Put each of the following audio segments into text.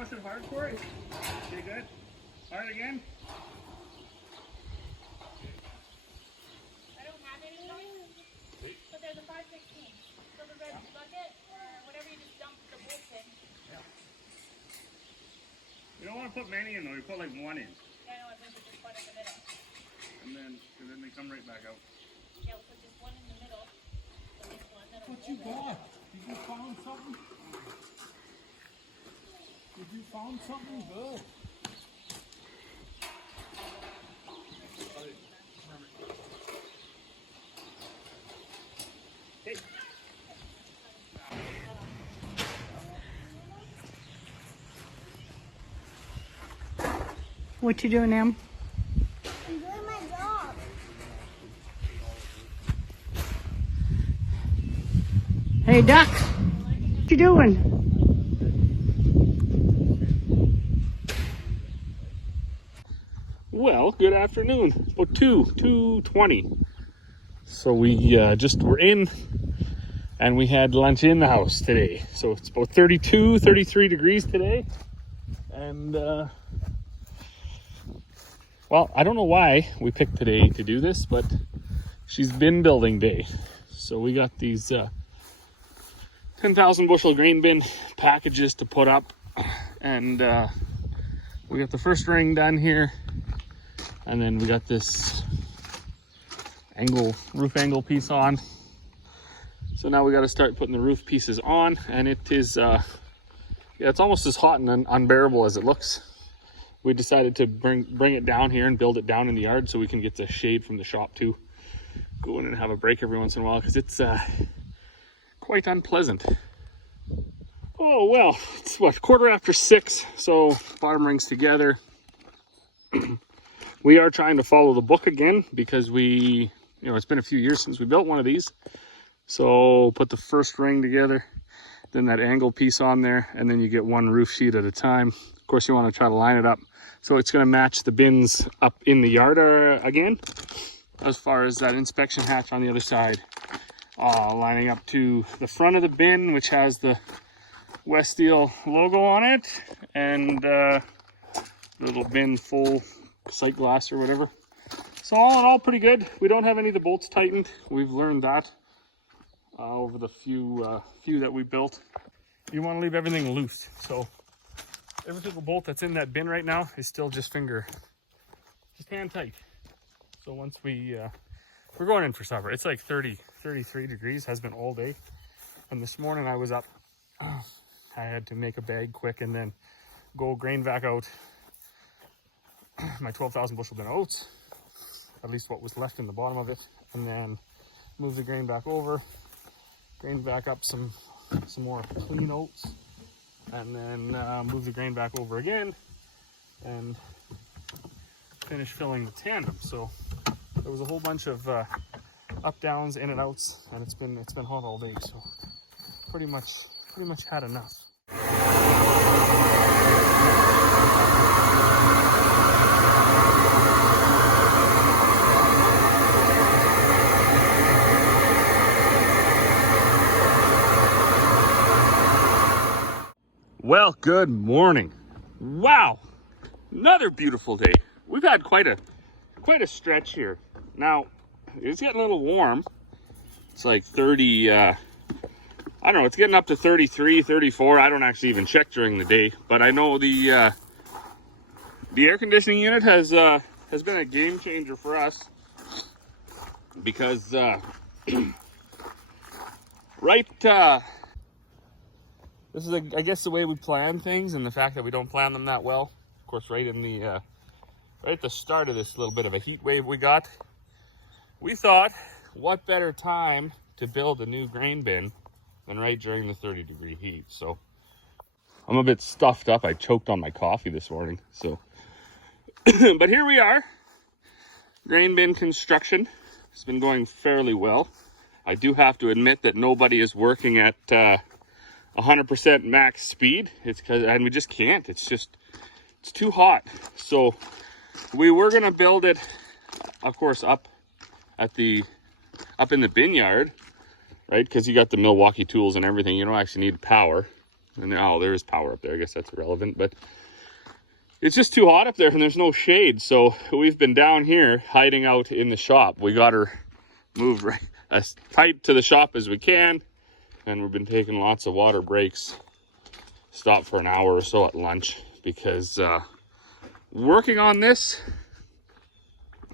push it hard for it. Okay, good. Hard again. I don't have any noise, but there's a 516. So the red bucket or whatever you just dump the bolts in. Yeah. You don't want to put many in though. You put like one in. Yeah, I know. I think we just put in the middle. And then they come right back out. Yeah, we'll put just one in the middle. So this one that'll What you hold it. got? Did you found something? Did you found something good? Hey. What you doing, Em? I'm doing my job. Hey, Duck. What you doing? Well, good afternoon. About 2:20. So we just were in and we had lunch in the house today. So it's about 32, 33 degrees today. And well, I don't know why we picked today to do this, but she's bin building day. So we got these 10,000 bushel grain bin packages to put up. And we got the first ring done here. And then we got this roof angle piece on. So now we got to start putting the roof pieces on, and it is, yeah, it's almost as hot and unbearable as it looks. We decided to bring it down here and build it down in the yard so we can get the shade from the shop too. Go in and have a break every once in a while because it's quite unpleasant. Oh well, it's what, 6:15, so bottom rings together. We are trying to follow the book again because it's been a few years since we built one of these. So put the first ring together, then that angle piece on there, and then you get one roof sheet at a time. Of course, you want to try to line it up so it's going to match the bins up in the yard again, as far as that inspection hatch on the other side. Lining up to the front of the bin, which has the Westeel logo on it, and little bin full sight glass or whatever. So all in all, pretty good. We don't have any of the bolts tightened. We've learned that over the few that we built. You want to leave everything loose. So every single bolt that's in that bin right now is still just hand tight. So once we're going in for supper. It's like 33 degrees, has been all day. And this morning I was up. I had to make a bag quick and then go grain vac out my 12,000 bushel bin of oats, at least what was left in the bottom of it, and then move the grain back over, grain back up some more clean oats, and then move the grain back over again and finish filling the tandem. So there was a whole bunch of up downs, in and outs, and it's been hot all day, so pretty much had enough. Well, good morning. Wow, another beautiful day. We've had quite a stretch here. Now, it's getting a little warm. It's like 30, I don't know, it's getting up to 33, 34. I don't actually even check during the day, but I know the air conditioning unit has been a game changer for us because this is, I guess, the way we plan things, and the fact that we don't plan them that well. Of course, right at the start of this little bit of a heat wave we got, we thought, what better time to build a new grain bin than right during the 30-degree heat. So I'm a bit stuffed up. I choked on my coffee this morning. So, but here we are. Grain bin construction has been going fairly well. I do have to admit that nobody is working at 100% max speed. And we just can't. It's too hot. So we were gonna build it, of course, up in the bin yard, right? Because you got the Milwaukee tools and everything. You don't actually need power. And there is power up there. I guess that's irrelevant, but it's just too hot up there and there's no shade. So we've been down here hiding out in the shop. We got her moved right as tight to the shop as we can. And we've been taking lots of water breaks. Stop for an hour or so at lunch because working on this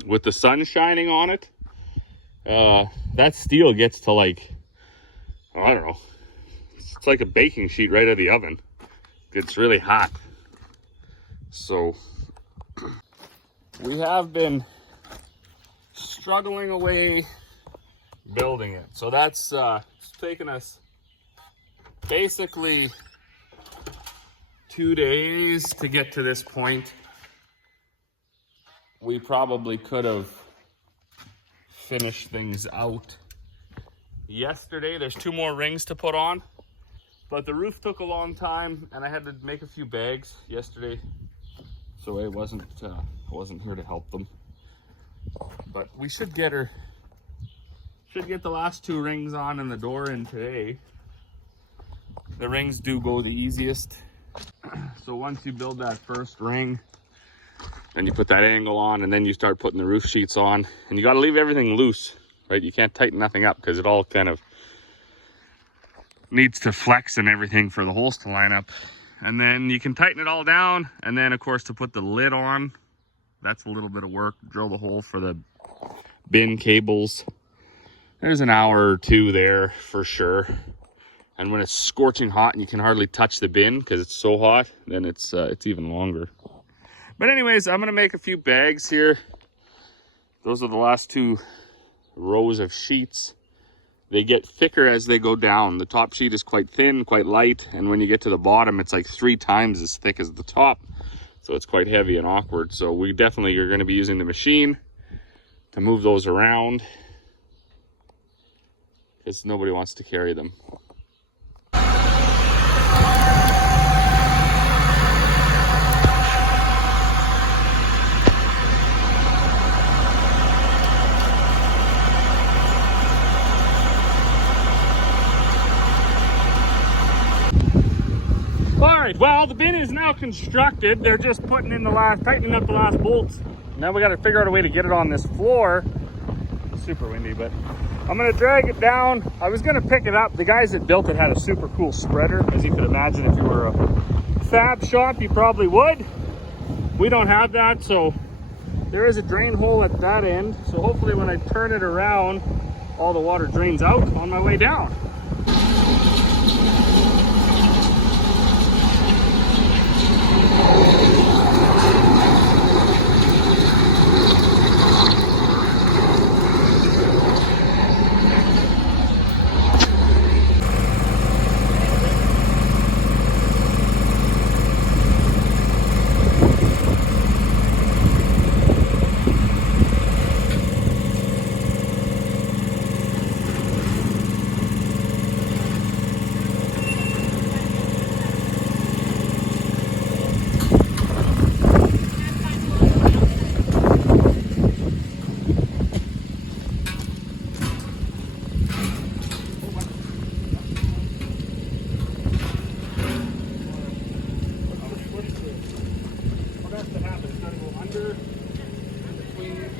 with the sun shining on it, that steel gets to like, I don't know, it's like a baking sheet right out of the oven. It's really hot. So we have been struggling away building it. So that's it's taken us basically 2 days to get to this point. We probably could have finished things out yesterday. There's 2 more rings to put on, but the roof took a long time and I had to make a few bags yesterday, so I wasn't here to help them. But we should get the last 2 rings on and the door in today. The rings do go the easiest. So once you build that first ring, then you put that angle on, and then you start putting the roof sheets on, and you got to leave everything loose, right? You can't tighten nothing up because it all kind of needs to flex and everything for the holes to line up. And then you can tighten it all down, and then of course to put the lid on, that's a little bit of work. Drill the hole for the bin cables. There's an hour or 2 there for sure. And when it's scorching hot and you can hardly touch the bin because it's so hot, then it's even longer. But anyways, I'm gonna make a few bags here. Those are the last 2 rows of sheets. They get thicker as they go down. The top sheet is quite thin, quite light, and when you get to the bottom, it's like 3 times as thick as the top. So it's quite heavy and awkward. So we definitely are gonna be using the machine to move those around because nobody wants to carry them. Well, the bin is now constructed. They're just tightening up the last bolts. Now we got to figure out a way to get it on this floor. It's super windy, but I'm gonna drag it down. I was gonna pick it up. The guys that built it had a super cool spreader. As you could imagine, if you were a fab shop, you probably would. We don't have that, so there is a drain hole at that end. So hopefully when I turn it around, all the water drains out on my way down. What has to happen? It's got to go under, in between.